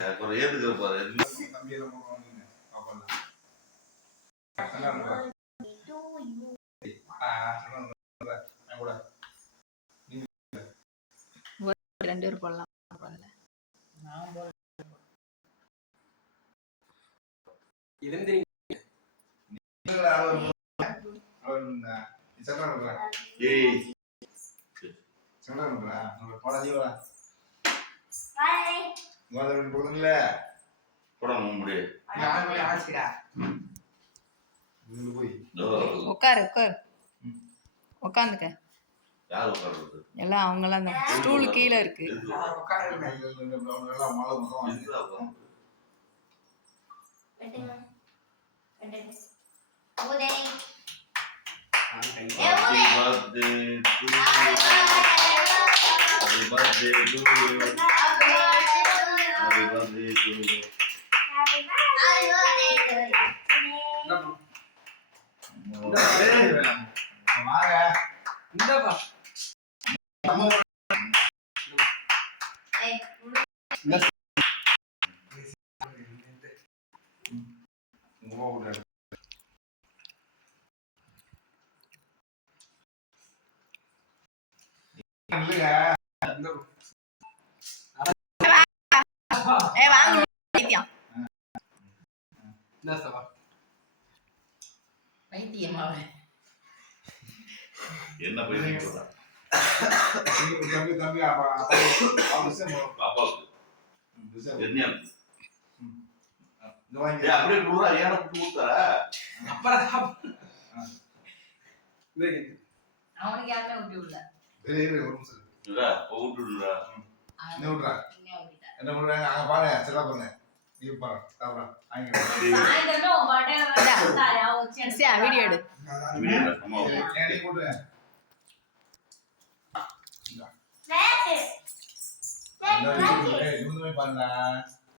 அப்புறம் ஏத்துக்கிற பாரு ரெண்டு பேரும் போடலாம். உட்காரு உட்காரு உட்காந்துக்க. எல்லாம் அவங்கெல்லாம் தான் ஸ்டூல் கீழே இருக்கு. என்ன பைத்தியம் தம்பி அப்படியே அவனுக்கு யாருமே ஊட்டி விடல. என்ன பண்றாங்க அங்க பாரு செல்லா பண்ணு நீ பாரு சாப்பிடா வீடியோ எடு நீ போடு இந்த வீடியோ பாருடா.